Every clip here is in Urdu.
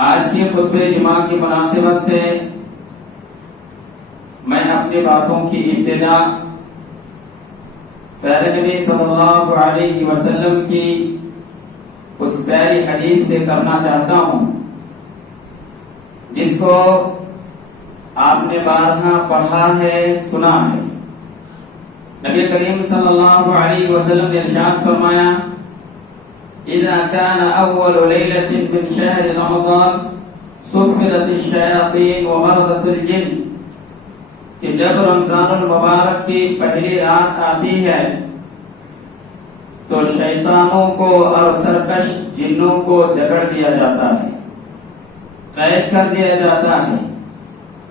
آج کے خطبہ جمعہ کی مناسبت سے میں اپنی باتوں کی ابتدا پیارے نبی صلی اللہ علیہ وسلم کی اس پیاری حدیث سے کرنا چاہتا ہوں جس کو آپ نے بارہا پڑھا ہے، سنا ہے۔ نبی کریم صلی اللہ علیہ وسلم نے ارشاد فرمایا: اذا كان اول ليلة من شهر رمضان صفدت الشياطين ومرضت الجن، کہ جب رمضان المبارک کی پہلی رات آتی ہے تو شیطانوں کو اور سرکش جنوں کو جکڑ دیا جاتا ہے، قید کر دیا جاتا ہے۔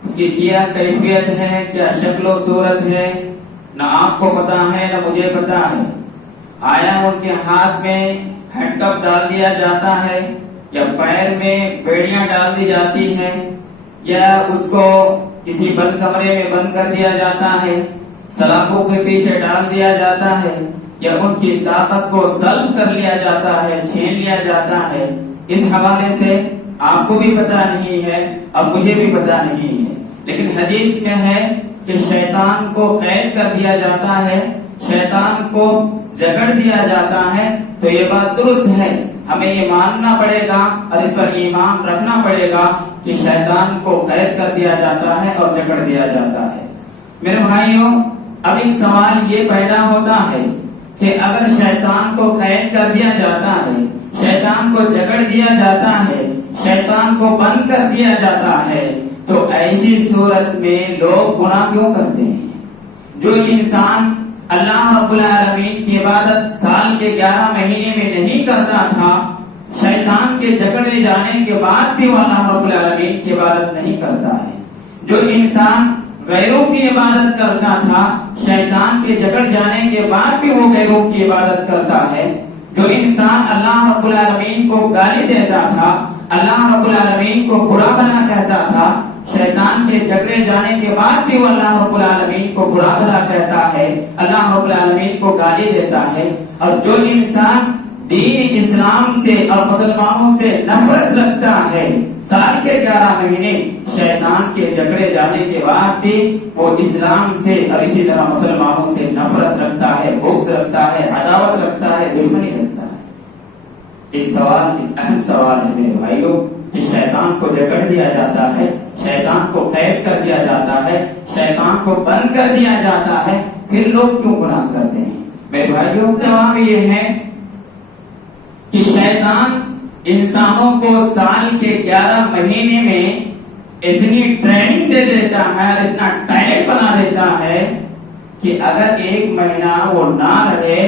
اس کی کیا کیفیت ہے، کیا شکل و صورت ہے، نہ آپ کو پتا ہے نہ مجھے پتا ہے۔ آیا ان کے ہاتھ میں ہینڈ کپ ڈال دیا جاتا ہے، یا پیر میں بیڑیاں ڈال دی جاتی ہیں، یا اس کو کسی بند کمرے میں بند کر دیا جاتا ہے، سلاخوں کے پیچھے ڈال دیا جاتا ہے، یا ان کی طاقت کو سلب کر لیا جاتا ہے، چھین لیا جاتا ہے۔ اس حوالے سے آپ کو بھی پتا نہیں ہے، اب مجھے بھی پتا نہیں ہے، لیکن حدیث میں ہے کہ شیطان کو قید کر دیا جاتا ہے، شیطان کو جکڑ دیا جاتا ہے۔ تو یہ بات درست ہے، ہمیں یہ ماننا پڑے گا اور اس پر ایمان رکھنا پڑے گا کہ شیطان کو قید کر دیا جاتا ہے اور جکڑ دیا جاتا ہے۔ میرے بھائیوں، اب ایک سوال یہ پیدا ہوتا ہے کہ اگر شیطان کو قید کر دیا جاتا ہے، شیطان کو جکڑ دیا جاتا ہے، شیطان کو بند کر دیا جاتا ہے، تو ایسی صورت میں لوگ گناہ کیوں کرتے ہیں؟ جو انسان اللہ رب العالمین کی عبادت سال کے 11 مہینے میں نہیں کرتا تھا، شیطان کے جکڑے جانے کے بعد بھی وہ اللہ رب العالمین کی عبادت نہیں کرتا ہے۔ جو انسان غیروں کی عبادت کرتا تھا، شیطان کے جکڑ جانے کے بعد بھی وہ غیروں کی عبادت کرتا ہے۔ جو انسان اللہ رب العالمین کو گالی دیتا تھا، اللہ رب العالمین کو برا بنا کہتا تھا، شیطان کے جکڑے جانے کے بعد بھی وہ اللہ رب العالمین کو برا بھلا کہتا ہے، اللہ رب العالمین کو گالی دیتا ہے۔ اور جو انسان دین اسلام سے اور مسلمانوں سے نفرت رکھتا ہے، سال کے 11 مہینے شیطان کے جکڑے جانے کے بعد بھی وہ اسلام سے اور اسی طرح مسلمانوں سے نفرت رکھتا ہے، بغض رکھتا ہے، عداوت رکھتا ہے، دشمنی رکھتا ہے۔ ایک اہم سوال ہے میرے بھائیوں کہ شیطان کو جکڑ دیا جاتا ہے، شیطان کو قید کر دیا جاتا ہے، شیطان کو بند کر دیا جاتا ہے، پھر لوگ کیوں گناہ کرتے ہیں؟ میرے بھائیوں، جواب یہ ہے کہ شیطان انسانوں کو سال کے 11 مہینے میں اتنی ٹریننگ دے دیتا ہے، اتنا ٹائلٹ بنا دیتا ہے کہ اگر 1 مہینہ وہ نہ رہے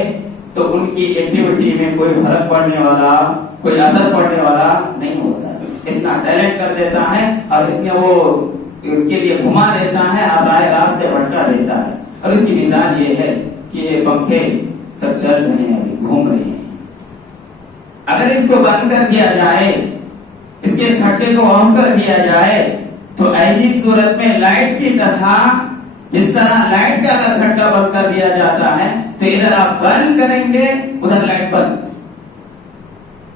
تو ان کی ایکٹیویٹی میں کوئی فرق پڑنے والا، کوئی اثر پڑنے والا نہیں ہوتا۔ اتنا ٹیلنٹ کر دیتا ہے اور اتنے وہ اس کے لیے گھما دیتا ہے اور راستے بھٹکا دیتا ہے۔ اور اس کی مثال یہ ہے کہ یہ پنکھے سب چل رہے ہیں، ابھی گھوم رہے ہیں، اگر اس کو بند کر دیا جائے، اس کے کھٹے کو آف کر دیا جائے، تو ایسی صورت میں لائٹ کی طرح، جس طرح لائٹ کا اگر کھٹا بند کر دیا جاتا ہے تو ادھر آپ بند کریں گے، ادھر لائٹ بند،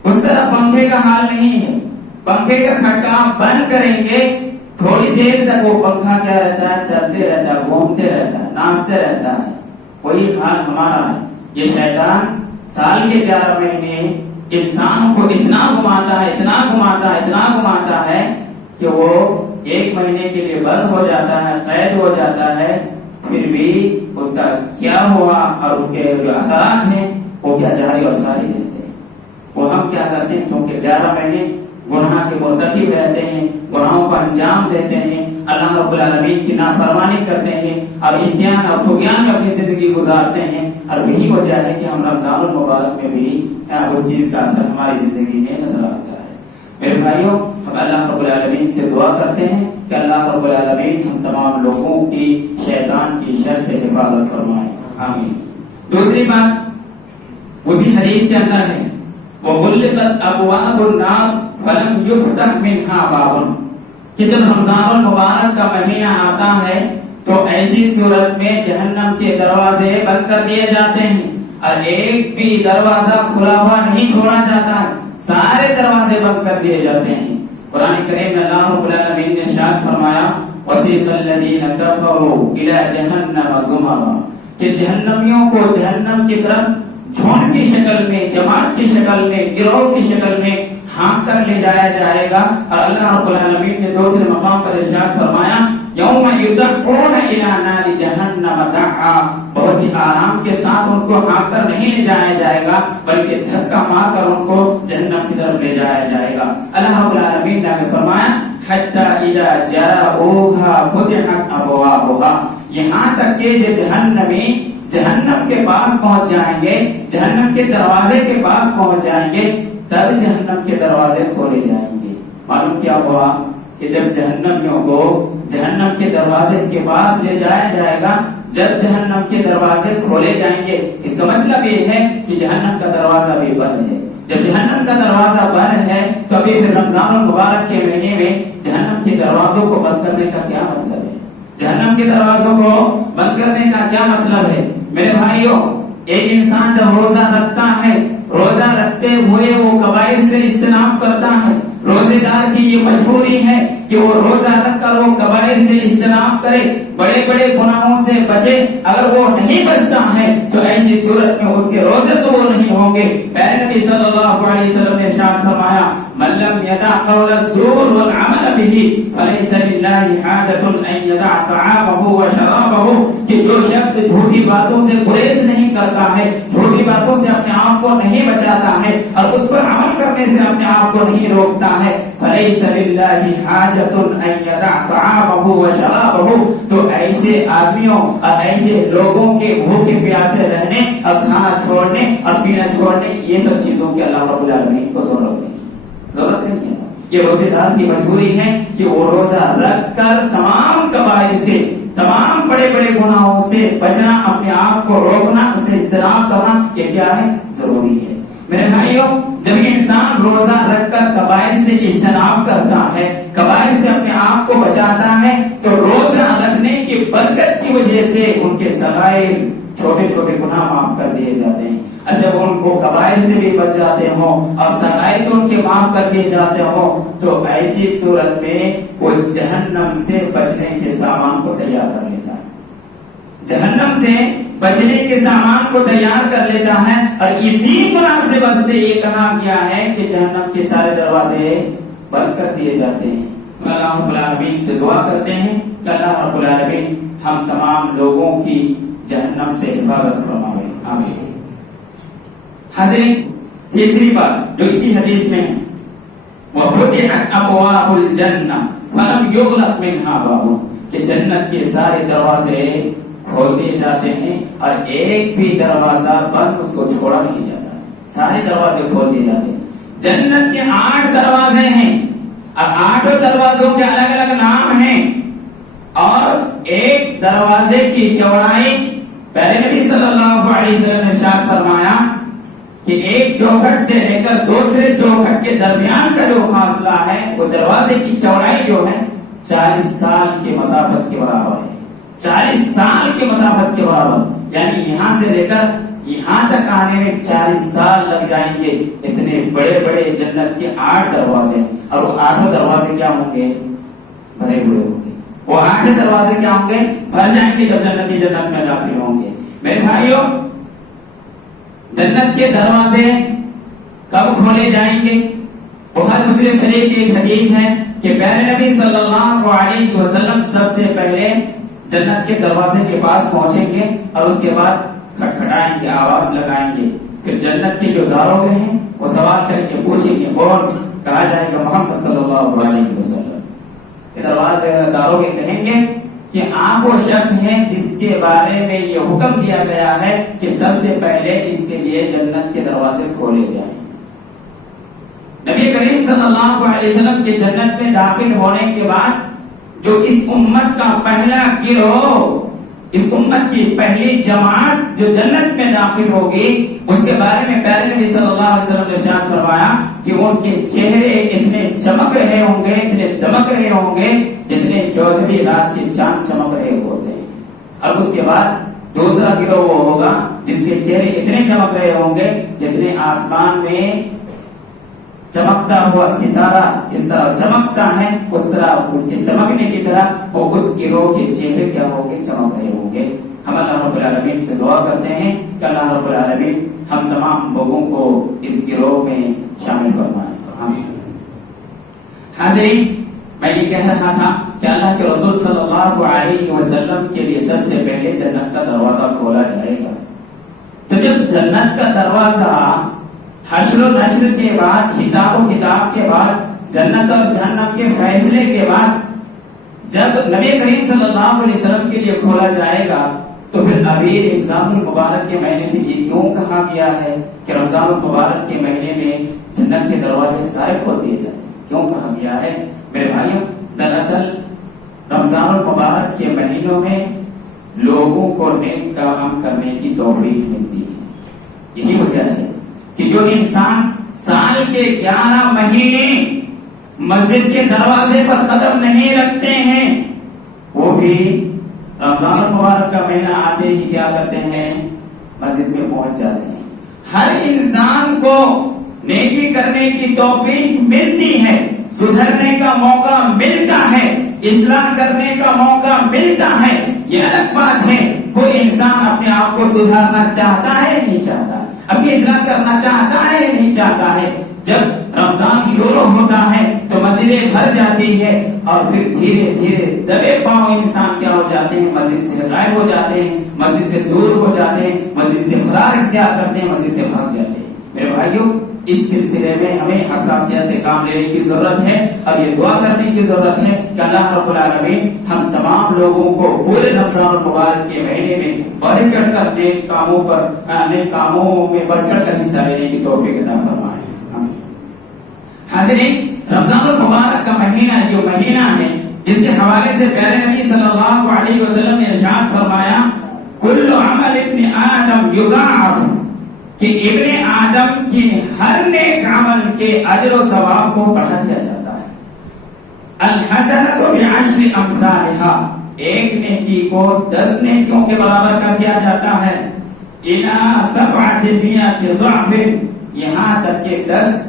اس طرح پنکھے کا حال نہیں ہے۔ پنکھے کا کھٹا آپ بند کریں گے، تھوڑی دیر تک وہ پنکھا کیا رہتا ہے، چلتے رہتا ہے، گھومتے رہتا ہے، ناچتے رہتا ہے۔ وہی حال ہمارا ہے۔ یہ شیطان سال کے 11 مہینے انسانوں کو اتنا گھماتا ہے، اتنا گھماتا ہے، اتنا گھماتا ہے کہ وہ 1 مہینے کے لیے بند ہو جاتا ہے، قید ہو جاتا ہے، پھر بھی اس کا کیا ہوا اور اس کے جو اثرات ہیں وہ کیا جاری اور ساری رہتے ہیں۔ وہ ہم کیا کرتے ہیں، کیونکہ 11 مہینے گناہ کے مرتکب رہتے ہیں، گناہوں کو انجام دیتے ہیں، اللہ رب العالمین کی نافرمانی کرتے ہیں اور عصیان اور طغیان میں اپنی زندگی گزارتے ہیں۔ اور یہی وجہ ہے کہ ہم رمضان المبارک میں بھی اس چیز کا اثر ہماری زندگی میں نظر آتا ہے۔ میرے بھائیوں، ہم اللہ رب العالمین سے دعا کرتے ہیں کہ اللہ رب العالمین ہم تمام لوگوں کی شیطان کی شر سے حفاظت فرمائے، آمین۔ دوسری بات اسی حدیث کے اندر ہے، وَغُلِّقَتْ أَبْوَابُ النَّارِ فَلَمْ يُفْتَحْ مِنْهَا بَابٌ، کہ جب رمضان المبارک کا مہینہ آتا ہے تو ایسی صورت میں جہنم کے دروازے بند کر دیے جاتے ہیں اور ایک بھی دروازہ کھلا ہوا نہیں چھوڑا جاتا ہے، سارے دروازے بند کر دیے جاتے ہیں۔ قرآن کریم میں اللہ رب العالمین نے ارشاد فرمایا وَسِيقَ الَّذِينَ كَفَرُوا إِلَى جَهَنَّمَ زُمَرًا کہ جہنمیوں کو جہنم کی طرف جھنڈ کی شکل میں، جماعت کی شکل میں، گروہ کی شکل میں ہانک کر لے جایا جائے گا. اور اللہ رب العالمین نے دوسرے مقام پر ارشاد فرمایا یوم یدعون الی نار جہنم دعا، بہت ہی آرام کے ساتھ ان کو ہانک کر نہیں لے جایا جائے گا بلکہ دھکا مار کر ان کو جہنم کی طرف لے جایا جائے گا. اللہ رب العالمین نے فرمایا حتی اذا جاءوها فتحت ابوابها، یہاں تک کہ جہنمی جہنم کے پاس پہنچ جائیں گے، جہنم کے دروازے کے پاس پہنچ جائیں گے، تب جہنم کے دروازے کھولے جائیں گے. معلوم کیا ہوا کہ جب جہنمیوں کو جہنم کے دروازے کے پاس لے جایا جائے گا، جب جہنم کے دروازے کھولے جائیں گے، اس کا مطلب یہ ہے کہ جہنم کا دروازہ بھی بند ہے. جب جہنم کا دروازہ بند ہے تو ابھی پھر رمضان المبارک کے مہینے میں جہنم کے دروازوں کو بند کرنے کا کیا مطلب ہے؟ جہنم کے دروازوں کو بند کرنے کا کیا مطلب ہے؟ میرے بھائیوں، ایک انسان جب روزہ رکھتا ہے، روزہ رکھتے ہوئے وہ کبائر سے اجتناب کرتا ہے. روزے دار کی یہ مجبوری ہے کہ وہ روزہ رکھ کر وہ کبائر سے اجتناب کرے، بڑے بڑے گناہوں سے بچے. اگر وہ نہیں بچتا ہے تو ایسی صورت میں اس کے روزے تو وہ نہیں ہوں گے. پیارے نبی صلی اللہ علیہ وسلم نے ارشاد فرمایا من لم يدع قول الزور والعمل به فليس لله حاجة ان يدع طعامه وشرابه، کہ جو شخص جھوٹی باتوں سے گریز نہیں کرتا ہے، جھوٹی باتوں سے اپنے آپ کو نہیں بچاتا ہے اور اس پر عمل کرنے سے اپنے آپ کو نہیں روکتا ہے، فليس لله حاجة ان يدع طعامه وشرابه، تو ایسے آدمیوں اور ایسے لوگوں کے بھوکے پیاسے رہنے اور کھانا چھوڑنے اور پینا چھوڑنے یہ سب چیزوں کی اللہ رب العالمین کو ضرورت نہیں ہے. یہ روزے دار کی مجبوری ہے کہ وہ روزہ رکھ کر تمام کبائر سے، تمام بڑے بڑے گناہوں سے بچنا، اپنے آپ کو روکنا، اسے اجتناب کرنا، یہ کیا ہے؟ ضروری ہے. میرے بھائیوں، جب یہ انسان روزہ رکھ کر کبائر سے اجتناب کرتا ہے، کبائر سے اپنے آپ کو بچاتا ہے، تو روزہ رکھنے کی برکت کی وجہ سے ان کے صغائر، چھوٹے چھوٹے گناہ معاف کر دیے جاتے ہیں. اور جب ان کو کبائر سے بھی بچ جاتے ہوں اور صغائر بھی ان کے معاف کر دیے جاتے ہوں تو ایسی صورت میں وہ جہنم سے بچنے کے سامان کو تیار کر لیتا ہے. جہنم سے بچنے کے سامان کو تیار کر لیتا ہے. اور اسی مناسبت سے یہ کہا گیا ہے کہ جہنم کے سارے دروازے بند کر دیے جاتے ہیں. اللہ رب العالمین سے دعا کرتے ہیں کہ اللہ رب العالمین ہم تمام لوگوں کی جہنم سے حفاظت فرمائے. آمین. حاضرین، تیسری بات جو اسی حدیث میں ہے وَفُتِحَتْ أَبْوَابُ الْجَنَّةِ فَلَمْ يُغْلَقْ مِنْهَا بَابٌ، کہ جنت کے سارے دروازے کھول دیے جاتے ہیں اور ایک بھی دروازہ بند اس کو چھوڑا نہیں جاتا. سارے دروازے کھول دیے جاتے ہیں. جنت کے 8 دروازے ہیں اور 8 دروازوں کے الگ الگ نام ہیں اور ایک دروازے کی چوڑائی پیارے نبی صلی اللہ علیہ وسلم نے ارشاد فرمایا کہ ایک چوکھٹ سے لے کر دوسرے چوکھٹ کے درمیان کا جو فاصلہ ہے وہ دروازے کی چوڑائی جو ہے 40 سال کی مسافت کے برابر ہے. 40 سال کی مسافت کے برابر، یعنی یہاں سے لے کر یہاں تک آنے میں 40 سال لگ جائیں گے. اتنے بڑے بڑے جنت کے 8 دروازے، اور وہ 8 دروازے کیا ہوں گے؟ بھرے ہوئے ہوں گے. وہ 8 دروازے کیا ہوں گے؟ بھر جائیں گے جب جنتی جنت میں داخل ہوں گے. میرے بھائیوں، جنت کے دروازے کب کھولے جائیں گے؟ بخاری مسلم شریف کی ایک حدیث ہے کہ پیارے نبی صلی اللہ علیہ وسلم سب سے پہلے جنت کے دروازے کے پاس پہنچیں گے اور اس کے بعد کھٹکھٹائیں گے، آواز لگائیں گے. پھر جنت کے جو داروغے ہیں وہ سوال کریں گے، پوچھیں گے، اور کہا جائے گا محمد صلی اللہ علیہ وسلم. داروغے کہیں گے کہ آپ وہ شخص ہیں جس کے بارے میں یہ حکم دیا گیا ہے کہ سب سے پہلے اس کے لیے جنت کے دروازے کھولے جائیں. نبی کریم صلی اللہ علیہ وسلم کے جنت میں داخل ہونے کے بعد جو اس امت کا پہلا گروہ، اس امت کی پہلی جماعت جو جنت میں داخل ہوگی، اس کے بارے میں پیارے نبی صلی اللہ علیہ وسلم نے ارشاد فرمایا کہ ان کے چہرے اتنے چمک رہے ہوں گے، اتنے دمک رہے ہوں گے جتنے 14ویں رات کے چاند چمک رہے ہوتے ہیں. اور اس کے بعد دوسرا گروہ وہ ہوگا جس کے چہرے اتنے چمک رہے ہوں گے جتنے آسمان میں چمکتا ہوا ستارہ جس طرح چمکتا ہے اس طرح اس کے چمکنے کی طرح وہ اس گروہ کے چہرے کیا ہوں گے؟ چمک رہے ہوں گے. ہم اللہ رب العالمین سے دعا کرتے ہیں کہ اللہ رب العالمین ہم تمام لوگوں کو اس گروہ میں شامل فرمائے. آمین. حاضرین، میں یہ کہہ رہا تھا کہ اللہ کے رسول صلی اللہ علیہ وسلم کے لیے سب سے پہلے جنت کا دروازہ کھولا جائے گا. تو جب جنت کا دروازہ حشر و نشر کے بعد، حساب و کتاب کے بعد، جنت اور جہنم کے فیصلے کے بعد جب نبی کریم صلی اللہ علیہ وسلم کے لیے کھولا جائے گا تو پھر ابھی رمضان المبارک کے مہینے سے یہ کیوں کہا گیا ہے کہ رمضان المبارک کے مہینے میں جنت کے دروازے سارے کھول دیے جائیں؟ کیوں کہا گیا ہے میرے بھائیوں؟ دراصل رمضان المبارک کے مہینوں میں لوگوں کو نیک کام کرنے کی توفیق ملتی ہے. یہی وجہ ہے کہ جو انسان سال کے 11 مہینے مسجد کے دروازے پر قدم نہیں رکھتے ہیں وہ بھی رمضان المبارک کا مہینہ آتے ہی کیا کرتے ہیں؟ مسجد میں پہنچ جاتے ہیں. ہر انسان کو نیکی کرنے کی توفیق ملتی ہے، سدھرنے کا موقع ملتا ہے، اصلاح کرنے کا موقع ملتا ہے. یہ الگ بات ہے کوئی انسان اپنے آپ کو سدھارنا چاہتا ہے نہیں چاہتا، اپنی اصلاح کرنا چاہتا ہے نہیں چاہتا ہے. جب رمضان شروع ہوتا ہے تو مسجدیں بھر جاتی ہے اور پھر دھیرے دھیرے دبے پاؤں انسان کیا ہو جاتے ہیں؟ مسجد سے غائب ہو جاتے ہیں، مسجد سے دور ہو جاتے ہیں، مسجد سے فرار اختیار کرتے ہیں، مسجد سے بھاگ جاتے ہیں. میرے بھائیوں، اس سلسلے میں ہمیں حساسیت سے کام لینے کی ضرورت ہے اور یہ دعا کرنے کی ضرورت ہے کہ اللہ رب العالمین ہم تمام لوگوں کو پورے رمضان المبارک کے مہینے میں بڑھ چڑھ کر نیک کاموں میں بڑھ چڑھ کر حصہ لینے کی توفیق عطا فرمائے. حاضرین، رمضان المبارک کا مہینہ جو مہینہ ہے جس کے حوالے سے پیارے نبی صلی اللہ علیہ وسلم نے ارشاد فرمایا کل عمل ابن آدم یضاعف، کہ ابن آدم کی ہر نیک عمل کے اجر و ثواب کو بڑھا دیا جاتا ہے. الحسنۃ بعشر امثالها، ایک نیکی کو 10 نیکیوں کے برابر کر دیا جاتا ہے. الی 700 ضعف، یہاں تک کہ 10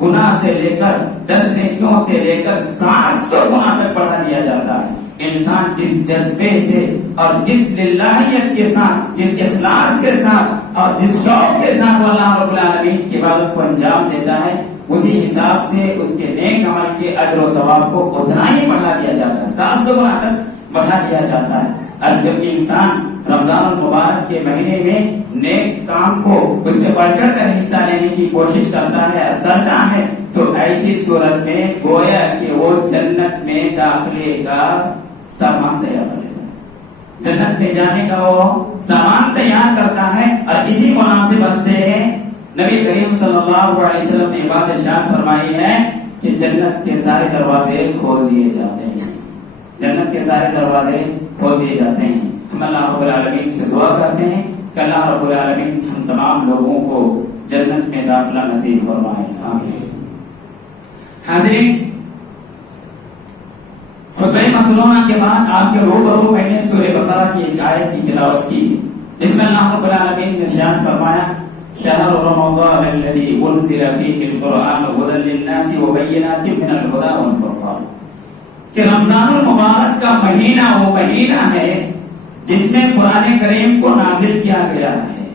گنا سے لے کر 10 نیکیوں سے لے کر 700 گنا تک بڑھا دیا جاتا ہے. انسان جس جذبے سے اور جس للہیت کے ساتھ، جس اخلاص کے ساتھ اور جس شوق کے ساتھ اللہ رب العالمین کی عبادت کو انجام دیتا ہے اسی حساب سے اس کے نیک عمل کے اجر و ثواب کو اتنا ہی بڑھا دیا جاتا ہے، 700 گنا تک بڑھا دیا جاتا ہے. اور جب انسان رمضان المبارک کے مہینے میں نیک کام کو اس میں بڑھ چڑھ کر حصہ لینے کی کوشش کرتا ہے تو ایسی صورت میں گویا کہ وہ جنت میں داخلے کا سامان تیار کر لیتا ہے، جنت میں جانے کا وہ سامان تیار کرتا ہے. اور اسی مناسبت سے نبی کریم صلی اللہ علیہ وسلم نے بات ارشاد فرمائی ہے کہ جنت کے سارے دروازے کھول دیے جاتے ہیں، جنت کے سارے دروازے کھول دیے جاتے ہیں. ہم اللہ رب العالمین سے دعا کرتے ہیں کہ اللہ رب العالمین ہم تمام لوگوں کو جنت میں داخلہ نصیب فرمائے. آمین. حاضرین، خطبہ مسنونہ کے بعد آپ کے روبرو میں نے سورہ بقرہ کی ایک آیت کی تلاوت کی جس میں اللہ رب العالمین نے ارشاد فرمایا شہر رمضان الذی انزل فیہ القرآن هدی للناس وبینات من الہدی والفرقان، کہ رمضان المبارک کا مہینہ وہ مہینہ ہے جس میں قرآن کریم کو نازل کیا گیا ہے.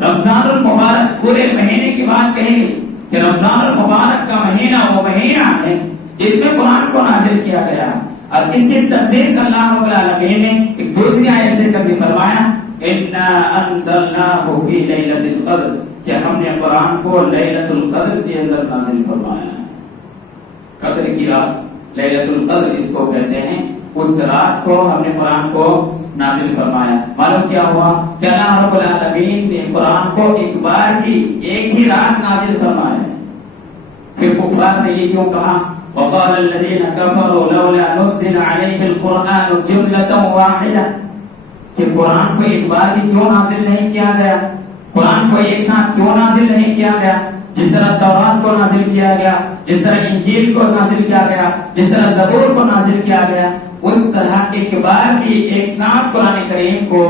رمضان المبارک پورے مہینے کی بات کہی گئی کہ رمضان المبارک کا مہینہ وہ مہینہ ہے جس میں قرآن کو نازل کیا گیا ہے. اور اس کی تفسیر اللہ رب العالمین نے ایک دوسری آیت سے کبھی فرمایا انا انزلناہ فی لیلۃ القدر، کہ ہم نے قرآن کو لیلۃ القدر کے اندر نازل فرمایا ہے. قدر کی رات لیلۃ القدر جس کو کہتے ہیں، اس رات کو ہم نے قرآن کو نازل فرمایا. معلوم کیا ہوا کہ اللہ رب العالمین نے قرآن کو ایک بار کی ایک ہی رات نازل فرمایا ہے. پھر کفار نے یہ کیوں کہا وقال الذين كفروا لولا نزل عليه القرآن جملة واحدة، کہ قرآن کو ایک بار بھی کیوں نازل نہیں کیا گیا، قرآن کو ایک ساتھ کیوں نازل نہیں کیا گیا. جس طرح تورات کو نازل کیا گیا، جس طرح انجیل کو نازل کیا گیا، جس طرح زبور کو نازل کیا گیا، اس طرح ایک بار بھی ایک ساتھ قرآن کریم کو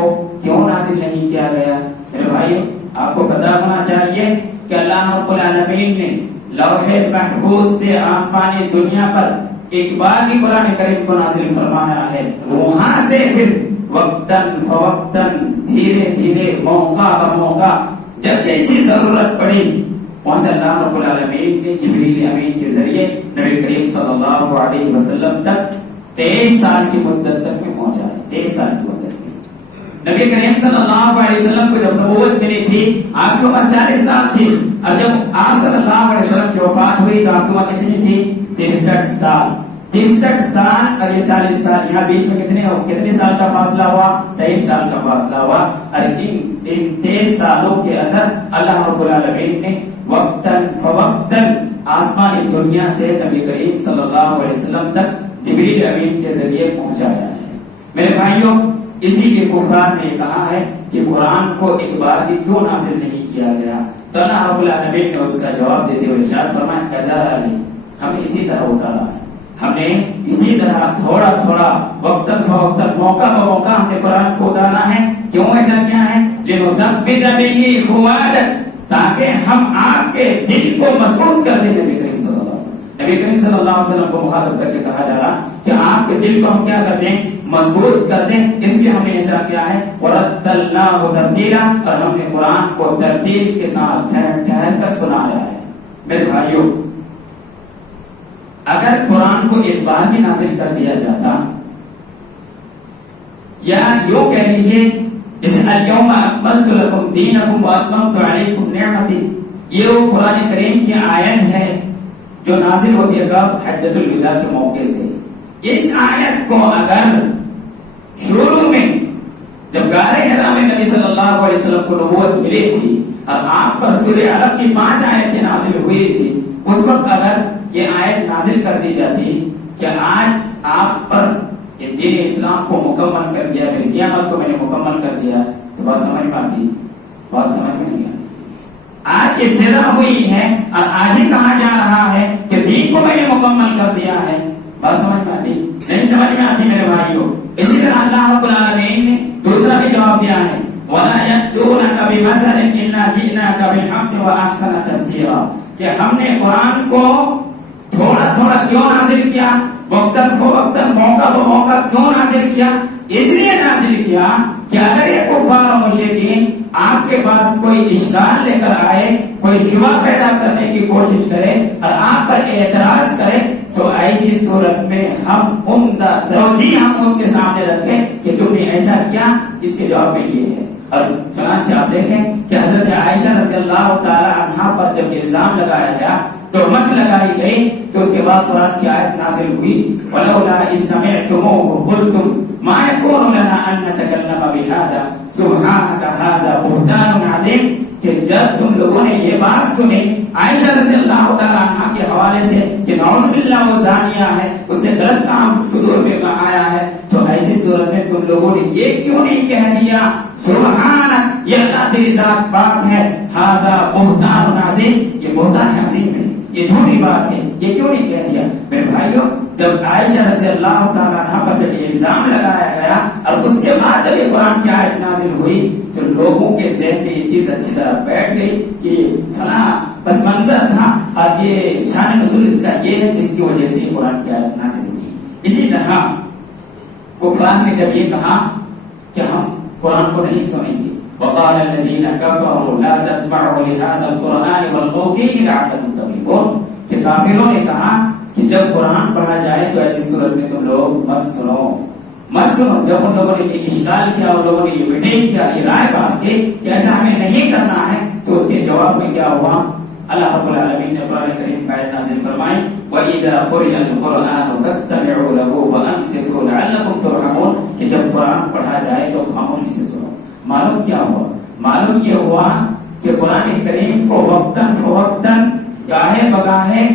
کیوں نازل نہیں کیا گیا. میرے بھائیو، آپ کو پتا ہونا چاہیے کہ اللہ رب العالمین نے لوح محفوظ سے آسمانی دنیا پر ایک بار بھی قرآن کریم کو نازل فرمایا ہے، وہاں سے پھر وقتاً فوقتاً دھیرے دھیرے موقع بموقع جب جیسی ضرورت پڑی وہاں سے اللہ رب العالمین نے جبریل امین کے ذریعے نبی کریم صلی اللہ علیہ وسلم تک 23 سال کی مدت تک میں پہنچا ہے۔ 23 سال کی مدت کی نبی کریم صلی اللہ علیہ وسلم کو جب نبوت ملی تھی آپ کی عمر 40 سال تھی، اور جب آپ صلی اللہ علیہ وسلم کی وفات ہوئی تو آپ کی عمر کتنی تھی؟ 63 سال۔ 63 سال اور یہ 40 سال، یہاں بیچ میں کتنے سال کا فاصلہ ہوا؟ 23 سال کا فاصلہ ہوا۔ اور ان 23 سالوں کے اندر اللہ رب العالمین نے وقتاً فوقتاً آسمانی دنیا سے نبی کریم صلی اللہ علیہ وسلم تک جبریل امین کے ذریعے پہنچایا ہے۔ میرے بھائیوں، اسی لیے کفار نے کہا ہے کہ قرآن کو ایک بار بھی کیوں نازل نہیں کیا گیا؟ تو اللہ رب العالمین نے اس کا جواب دیتے ہوئے ارشاد فرمایا کذالک، ہم اسی طرح اتارا ہے، ہم نے اسی طرح تھوڑا تھوڑا وقتاً فوقتاً موقع بموقع ہم نے قرآن کو اتارا ہے۔ کیوں ایسا کیا ہے؟ لنثبت به فؤادک، تاکہ ہم آپ کے دل کو مضبوط کر دیں۔ نبی کریم صلی اللہ علیہ وسلم، نبی کریم صلی اللہ علیہ وسلم کو مخاطب کر کے کہا جا رہا کہ آپ کے دل کو ہم کیا کر دیں؟ مضبوط کر دیں۔ اس لیے ہم نے ایسا کیا ہے، ورتلناہ ترتیلا، اور ہم نے قرآن کو ترتیل کے ساتھ ٹھہر ٹھہر کر سنایا ہے۔ میرے بھائیوں، اگر قرآن کو ایک بار بھی نازل کر دیا جاتا، یا یوں کہہ لیجیے جیسے الیوم اکملت لکم دینکم واتممت علیکم نعمتی، یہ وہ قرآن کریم کی آیت ہے جو نازل ہوتی ہے کب؟ حجۃ الوداع کے موقع سے۔ اس آیت کو اگر شروع میں جب غار حرا میں نبی صلی اللہ علیہ وسلم کو نبوت ملی تھی اور آپ پر سورہ علق کی 5 آیتیں نازل ہوئی تھی، اس وقت اگر یہ آیت نازل کر دی جاتی کہ آج آپ پر یہ دین اسلام کو مکمل کر دیا، میری قیامت کو میں نے مکمل کر دیا، تو بات سمجھ میں آتی؟ بات سمجھ میں نہیں آتی۔ آج ابتدا ہوئی ہے اور آج ہی کہا جا رہا ہے کہ دین کو میں نے مکمل کر دیا ہے، بات سمجھ میں آتی؟ نہیں سمجھ میں آتی میرے بھائیوں۔ اسی طرح اللہ رب العالمین نے دوسرا بھی جواب دیا ہے، وَلَا يَأْتُونَكَ بِمَثَلٍ إِلَّا جِئْنَاكَ بِالْحَقِّ وَأَحْسَنَ تَفْسِيرًا، کہ ہم نے قرآن کو تھوڑا تھوڑا کیوں نازل کیا، وقتاً فوقتاً موقع بموقع کیوں نازل کیا؟ اس لیے نازل کیا کہ اگر یہ کفار و مشرکین آپ کے پاس کوئی اشکال لے کر آئے، کوئی شبہ پیدا کرنے کی کوشش کرے اور آپ پر اعتراض کرے، تو ایسی صورت میں ہم عمدہ توجیہ ہم ان کے سامنے رکھیں کہ تم نے ایسا کیا، اس کے جواب میں یہ ہے۔ اور چنانچہ آپ دیکھیں کہ حضرت عائشہ رضی اللہ تعالی عنہا پر جب الزام لگایا گیا، تہمت لگائی گئی، تو اس کے بعد قرآن کی آیت نازل ہوئی، وَلَوْلَا إِذْ سَمِعْتُمُوهُ قُلْتُمْ مَا يَكُونُ لَنَا أَن نَّتَكَلَّمَ بِهَٰذَا سُبْحَانَكَ هَٰذَا بُهْتَانٌ عَظِيمٌ، کہ جب تم لوگوں نے یہ بات سنی عائشہ رضی اللہ تعالی عنہا کے حوالے سے کہ نعوذ باللہ وہ زانیہ ہے، اس سے غلط کام صدور میں آیا ہے، تو ایسی صورت میں تم لوگوں نے یہ کیوں نہیں کہہ دیا سبحانک، یہ اللہ تیری ذات پاک ہے، ھذا بہتان عظیم، یہ بہتان عظیم ہے، یہ جھوٹی بات ہے، یہ کیوں نہیں کہہ دیا؟ میرے بھائیوں، جب عائشہ رضی اللہ تعالی عنہا پر جب یہ الزام لگایا گیا اور اس کے بعد جب یہ قرآن کی آیت نازل ہوئی، تو لوگوں کے ذہن میں یہ چیز اچھی طرح بیٹھ گئی کہ فلاں پس منظر تھا اور یہ شان نزول اس کا یہ ہے جس کی وجہ سے یہ قرآن کی آیت نازل ہوئی۔ اسی طرح کفار نے جب یہ کہا کہ ہم قرآن کو نہیں سنیں گے، وقال الذين كفروا لا تسمعوا لهذا القرآن والغوا فيه لعلكم تغلبون، کہ کافروں نے کہا کہ جب قرآن پڑھا جائے تو ایسی صورت میں تم لوگ مت سنو، مت سنو۔ جب ان لوگوں نے یہ اشکال کیا، ان لوگوں نے یہ میٹنگ کیا، یہ رائے پاس کی کہ ایسا ہمیں نہیں کرنا ہے، تو اس کے جواب میں کیا ہوا؟ اللہ رب العالمین نے قرآن کریم کی آیت نازل فرمائی، وَإِذَا قُرِئَ الْقُرْآنُ فَاسْتَمِعُوا لَهُ وَأَنصِتُوا لَعَلَّكُمْ تُرْحَمُونَ، کہ جب قرآن پڑھا جائے تو خاموشی سے سنو۔ معلوم کیا ہوا؟ معلوم یہ ہوا کہ قرآن کریم کو وقتاً فوقتاً گاہے بگاہے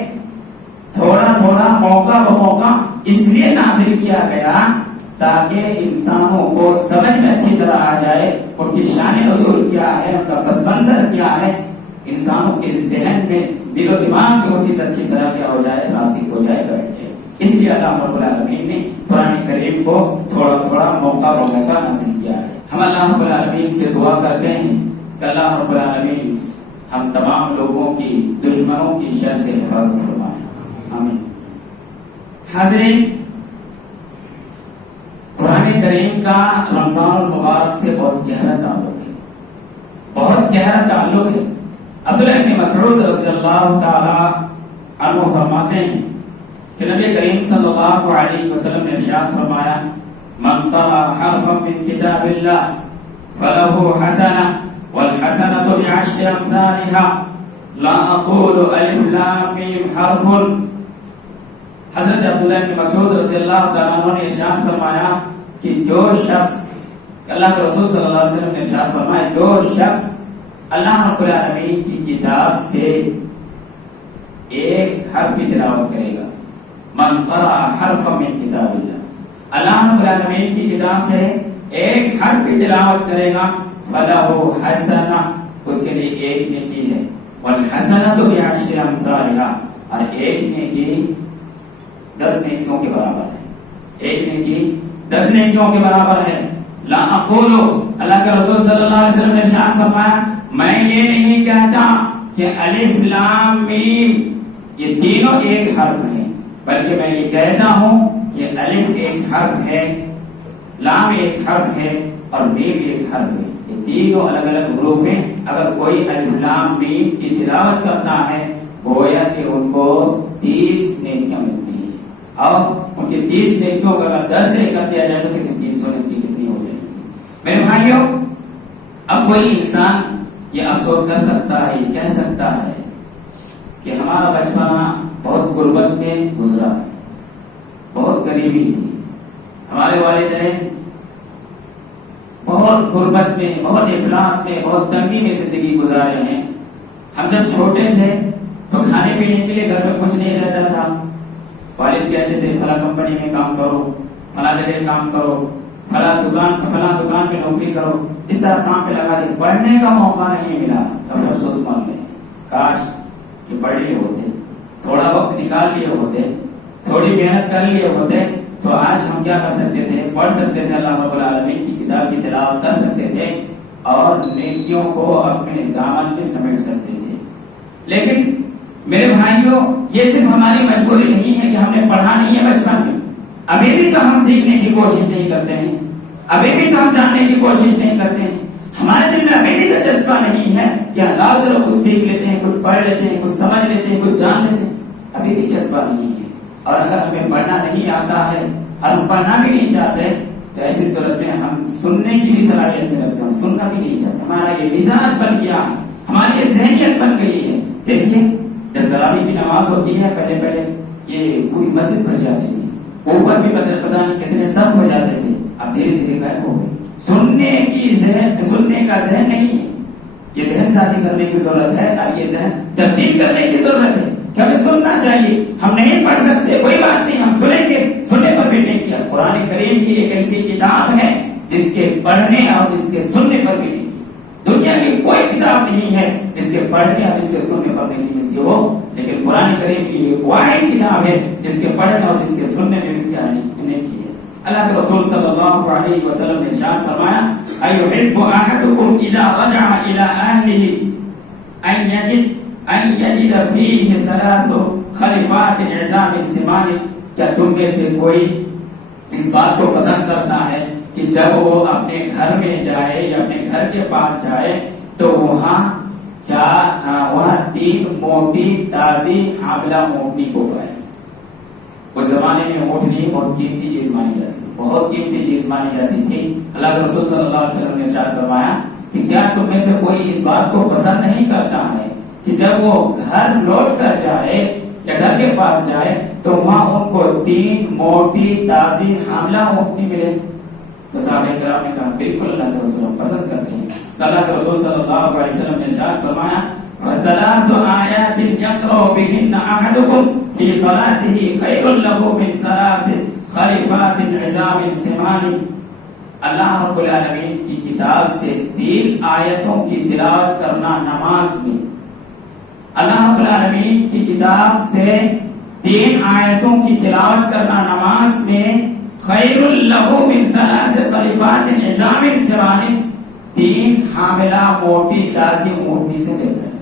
تھوڑا تھوڑا موقع بموقع اس لیے نازل کیا گیا تاکہ انسانوں کو سمجھ میں اچھی طرح آ جائے ان کی شان نزول کیا ہے، ان کا پس منظر کیا ہے، انسانوں کے ذہن میں دل و دماغ میں وہ چیز اچھی طرح کیا ہو جائے، راسخ ہو جائے، بیٹھ جائے۔ اس لیے اللہ رب العالمین نے قرآن کریم کو تھوڑا تھوڑا موقع نازل کیا ہے۔ ہم اللہ رب العالمین سے دعا کرتے ہیں کہ اللہ رب العالمین ہم تمام لوگوں کی دشمنوں کی شر سے حفاظت فرمائے، آمین۔ حاضرین، قرآن کریم کا رمضان المبارک سے بہت گہرا تعلق ہے، بہت گہرا تعلق ہے۔ عبداللہ بن مسعود رضی اللہ تعالی عنہ فرماتے ہیں کہ نبی کریم صلی اللہ علیہ وسلم نے ارشاد فرمایا، من قرأ حرفا من کتاب اللہ فله حسنہ والحسنة بعشر امثالها لا اقول الف لام میم حرف۔ حضرت عبداللہ بن مسعود رضی اللہ تعالیٰ عنہ نے ارشاد فرمایا کہ جو شخص، اللہ کے رسول صلی اللہ علیہ وسلم نے ارشاد فرمایا، جو شخص اللہ رب العالمین کی کتاب سے ایک حرف کی تلاوت کرے گا، من قرأ حرفا من کتاب اللہ، اللہ رب العالمین کی کتاب سے ایک حرف کی تلاوت کرے گا، فَلَهُ حَسَنَةٌ، اس کے لیے ایک نیکی ہے، وَالْحَسَنَةُ بِعَشْرِ أَمْثَالِهَا، اور ایک نیکی 10 نیکیوں کے برابر ہے، ایک نیکی 10 نیکیوں کے برابر ہے۔ لا اقول، اللہ کے رسول صلی اللہ علیہ وسلم نے ارشاد فرمایا، میں یہ نہیں کہتا کہ الف لام میم یہ تینوں ایک حرف ہیں، بلکہ میں یہ کہتا ہوں کہ الف ایک حرف ہے، لام ایک حرف ہے اور میم ایک حرف ہے، یہ تینوں الگ الگ حروف ہیں۔ اگر کوئی الف لام میم کی تلاوت کرتا ہے گویا کہ ان کو 30 نیکیاں ملتی ہیں، اور ان کی 30 نیکیوں کا اگر 10 سے کر دیا جائے تو 300 نیکی کتنی ہو جائے گی؟ میرے بھائیوں، اب کوئی انسان یہ افسوس کر سکتا ہے، یہ کہہ سکتا ہے کہ ہمارا بچپنا بہت غربت میں گزرا ہے، بہت غریبی تھی، ہمارے والدین بہت غربت میں، بہت افلاس میں، بہت تنگی میں زندگی گزارے ہیں۔ ہم جب چھوٹے تھے تو کھانے پینے کے لیے گھر میں کچھ نہیں رہتا تھا، والد کہتے تھے فلاں کمپنی میں کام کرو، فلاں جگہ کام کرو، فلاں دکان میں نوکری کرو، اس طرح کام پہ لگا دے، پڑھنے کا موقع نہیں ملا۔ اب افسوس مان لیں، کاش کہ پڑھ لیے ہوتے، تھوڑا وقت نکال لیے ہوتے، تھوڑی محنت کر لیے ہوتے تو آج ہم کیا کر سکتے تھے؟ پڑھ سکتے تھے، اللہ رب العالمین کی کتاب کی تلاوت کر سکتے تھے اور نیکیوں کو اپنے دامن میں سمیٹ سکتے تھے۔ لیکن میرے بھائیوں، یہ صرف ہماری مجبوری نہیں ہے کہ ہم نے پڑھا نہیں ہے بچپن میں، ابھی بھی تو ہم سیکھنے کی کوشش نہیں کرتے ہیں، ابھی بھی تو ہم جاننے کی کوشش نہیں کرتے ہیں، ہمارے دل میں ابھی بھی تو جذبہ نہیں ہے کہ اللہ چلو کچھ سیکھ لیتے ہیں، کچھ پڑھ لیتے ہیں، کچھ سمجھ لیتے ہیں، کچھ جان لیتے ہیں، ابھی بھی جذبہ نہیں ہے۔ اور اگر ہمیں پڑھنا نہیں آتا ہے اور ہم پڑھنا بھی نہیں چاہتے تو ایسی صورت میں ہم سننے کی بھی صلاحیت میں رکھتے ہیں، سننا بھی نہیں چاہتے، ہمارا یہ مزاج بن گیا ہے، ہماری یہ ذہنیت بن گئی ہے۔ دیکھیے، جب تراویح کی نماز ہوتی ہے پہلے یہ پوری مسجد بھر جاتی تھی، اوپر بھی پتہ نہیں کتنے سب ہو جاتے تھے، اب دھیرے دھیرے غائب ہو گئے۔ سننے کا ذہن نہیں ہے، یہ ذہن سازی کرنے کی ضرورت ہے اور یہ ذہن تبدیل کرنے کی ضرورت ہے کہ ہمیں سننا چاہیے۔ ہم نہیں پڑھ سکتے، کوئی بات نہیں، ہم سنیں گے، سننے پر بھی نہیں کیا۔ قرآن کریم کی ایک ایسی کتاب ہے جس کے پڑھنے اور جس کے سننے پر بھی نہیں کی۔ دنیا کی کوئی کتاب نہیں ہے جس کے پڑھنے اور جس کے سننے پر نہیں ملتی ہو، لیکن قرآن کریم کی ایک واحد کتاب ہے جس کے پڑھنے اور جس کے سننے میں بھی کیا نہیں کی ہے۔ اللہ کے رسول صلی اللہ علیہ وسلم نے ارشاد فرمایا، ایحب احدکم اذا رجع الى اهله ان یجد فیہ ثلاث خلیفات عظام سمان۔ کیا تم میں سے کوئی اس بات کو پسند کرتا ہے کہ جب وہ اپنے گھر میں جائے یا اپنے گھر کے پاس جائے تو وہاں 3 موٹی تازی حاملہ اونٹنی کو پائے؟ اس زمانے میں اونٹنی بہت قیمتی چیز مانی جاتی تھی، بہت قیمتی چیز مانی جاتی تھی۔ اللہ کے رسول صلی اللہ علیہ وسلم نے ارشاد فرمایا کہ کیا تم میں سے کوئی اس بات کو پسند نہیں کرتا ہے کہ جب وہ گھر لوٹ کر جائے یا گھر کے پاس جائے تو وہاں ان کو 3 موٹی تازی حاملہ اونٹنی ملے؟ تو صحابہ کرام نے کہا بالکل اللہ کے رسول پسند کرتے ہیں۔ اللہ کے رسول صلی اللہ علیہ وسلم نے ارشاد فرمایا، فَثَلَاثُ آيَاتٍ يَقْرَأُ بِهِنَّ أَحَدُكُمْ فِي صَلَاتِهِ خَيْرٌ لَهُ مِنْ 3 خَلِفَاتٍ عِظَامٍ سِمَانٍ۔ اللہ رب العالمین کی کتاب سے 3 آیتوں کی تلاوت کرنا نماز میں، اللہ رب العالمین کی کتاب سے 3 آیتوں کی تلاوت کرنا نماز میں خیر لہ من 3 خلیفات عظام سمان، 3 حاملہ موٹی تازی اونٹنی سے بہتر ہے۔